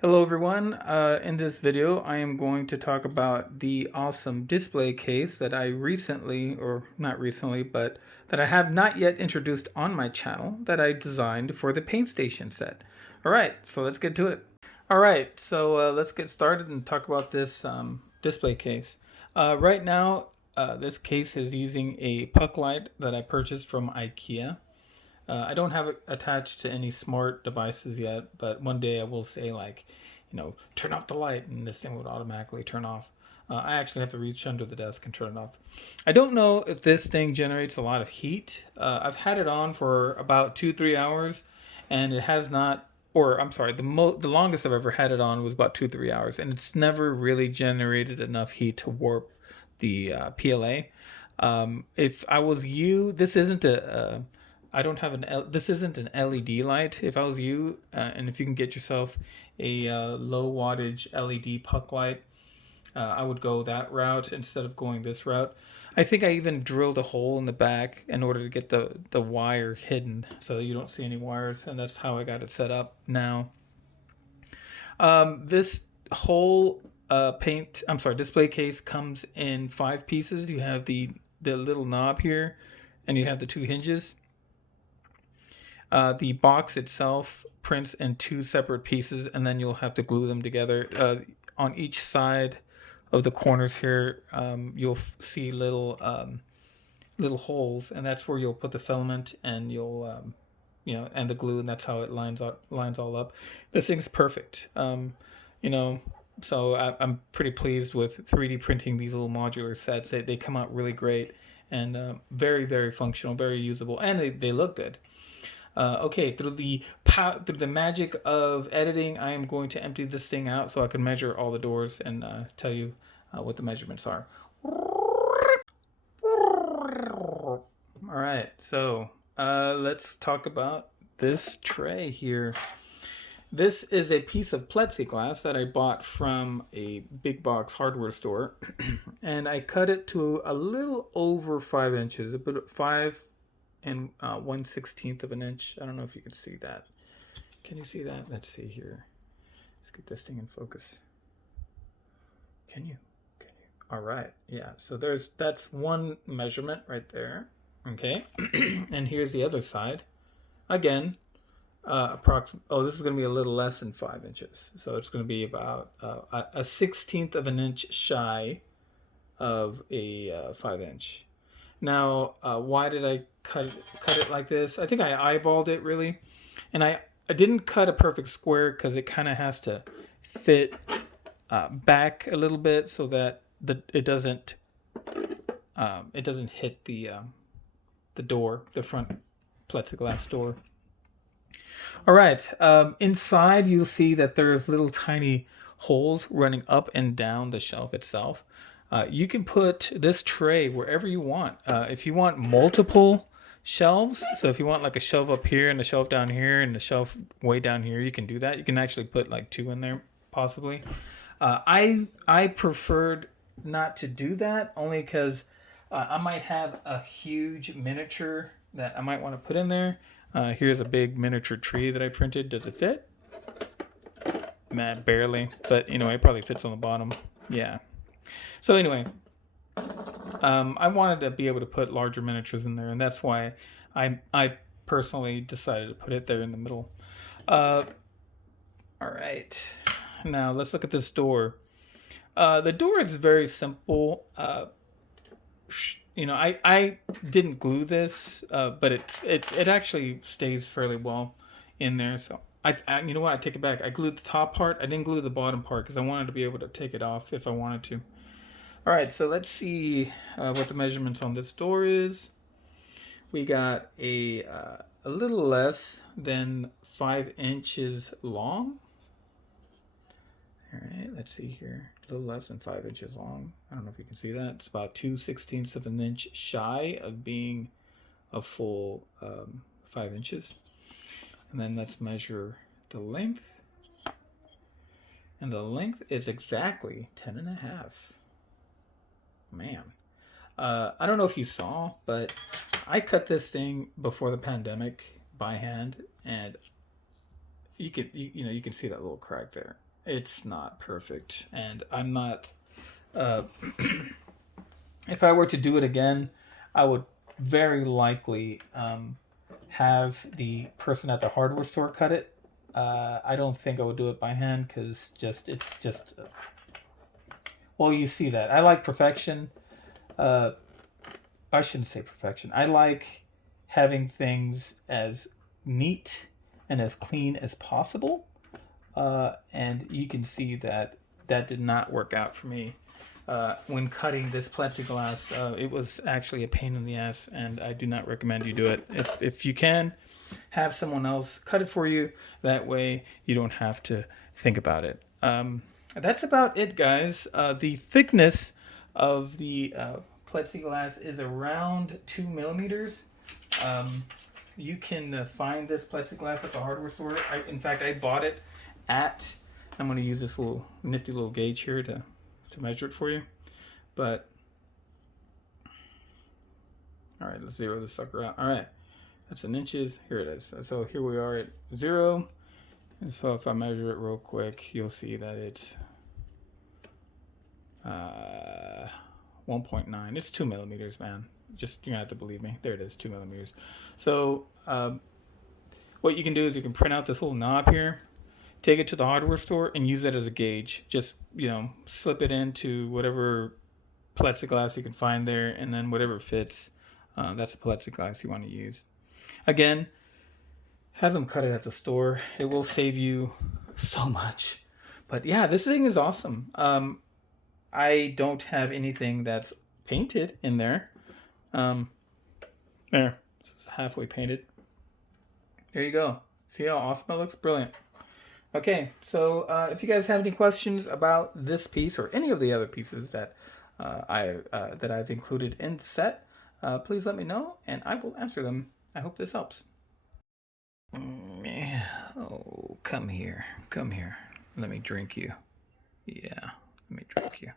Hello everyone. In this video, I am going to talk about the awesome display case that I recently, or not recently, but that I have not yet introduced on my channel that I designed for the Paint Station set. All right, so let's get to it. All right, so let's get started and talk about this display case. Right now, this case is using a puck light that I purchased from IKEA. I don't have it attached to any smart devices yet, but one day I will say like, turn off the light, and this thing would automatically turn off. I actually have to reach under the desk and turn it off. I don't know if this thing generates a lot of heat. I've had it on for about 2-3 hours, and it has not. Or I'm sorry, the longest I've ever had it on was about 2-3 hours, and it's never really generated enough heat to warp the PLA. If I was you, this isn't a I don't have this isn't an LED light. If I was you, and if you can get yourself a low wattage LED puck light, I would go that route instead of going this route. I think I even drilled a hole in the back in order to get the wire hidden so that you don't see any wires, and that's how I got it set up now. This whole display case comes in 5 pieces. You have the little knob here, and you have the 2 hinges. The box itself prints in 2 separate pieces, and then you'll have to glue them together. On each side of the corners here, you'll see little holes, and that's where you'll put the filament, and you'll and the glue, and that's how it lines all up. This thing's perfect. So I'm pretty pleased with 3D printing these little modular sets. They come out really great and very, very functional, very usable, and they look good. Okay, through the magic of editing, I am going to empty this thing out so I can measure all the doors and tell you what the measurements are. All right, so let's talk about this tray here. This is a piece of plexiglass that I bought from a big box hardware store, and I cut it to a little over 5 inches, about 5 and 1/16 of an inch. I don't know if you can see that. Can you see that? Let's see here. Let's get this thing in focus. Can you? All right. Yeah. So that's one measurement right there. Okay. And here's the other side. Again, approximate. Oh, this is going to be a little less than 5 inches. So it's going to be about a 1/16 of an inch shy of a 5 inch. Now, why did I cut it like this? I think I eyeballed it really, and I didn't cut a perfect square because it kind of has to fit back a little bit so that it doesn't hit the door, the front plexiglass door. All right. Inside, you'll see that there's little tiny holes running up and down the shelf itself. You can put this tray wherever you want. If you want multiple shelves, so if you want like a shelf up here and a shelf down here and a shelf way down here, you can do that. You can actually put like 2 in there, possibly. I preferred not to do that only because I might have a huge miniature that I might want to put in there. Here's a big miniature tree that I printed. Does it fit? Nah, barely. But it probably fits on the bottom. Yeah. So anyway, I wanted to be able to put larger miniatures in there, and that's why I personally decided to put it there in the middle. All right. Now let's look at this door. The door is very simple. I didn't glue this, but it actually stays fairly well in there. So you know what? I take it back. I glued the top part. I didn't glue the bottom part because I wanted to be able to take it off if I wanted to. All right, so let's see what the measurements on this door is. We got a little less than 5 inches long. All right, let's see here. A little less than 5 inches long. I don't know if you can see that. It's about 2/16 of an inch shy of being a full 5 inches. And then let's measure the length. And the length is exactly 10.5. Man. I don't know if you saw, but I cut this thing before the pandemic by hand, and you can see that little crack there. it's not perfect, and I'm not. Uh, if I were to do it again, I would very likely have the person at the hardware store cut it. I don't think I would do it by hand because it's just well, you see that I like perfection. Uh, I shouldn't say perfection. I like having things as neat and as clean as possible. And you can see that that did not work out for me. When cutting this plexiglass, it was actually a pain in the ass, and I do not recommend you do it. If you can, have someone else cut it for you. That way, you don't have to think about it. That's about it, guys. The thickness of the plexiglass is around 2 millimeters. You can find this plexiglass at the hardware store. In fact, I bought it at. I'm going to use this little nifty little gauge here to measure it for you. But all right, let's zero this sucker out. All right, that's in inches. Here it is. So here we are at 0. And so if I measure it real quick, you'll see that it's 1.9. It's 2 millimeters, man. Just you're gonna have to believe me. There it is, 2 millimeters. So what you can do is you can print out this little knob here, take it to the hardware store, and use it as a gauge. Just slip it into whatever plexiglass you can find there, and then whatever fits, that's the plexiglass you want to use. Again, have them cut it at the store. It will save you so much. But yeah, this thing is awesome. I don't have anything that's painted in there. There, it's halfway painted. There you go. See how awesome it looks? Brilliant. Okay, so if you guys have any questions about this piece or any of the other pieces that I've included in the set, please let me know and I will answer them. I hope this helps. Oh, come here. Let me drink you. Yeah, let me drink you.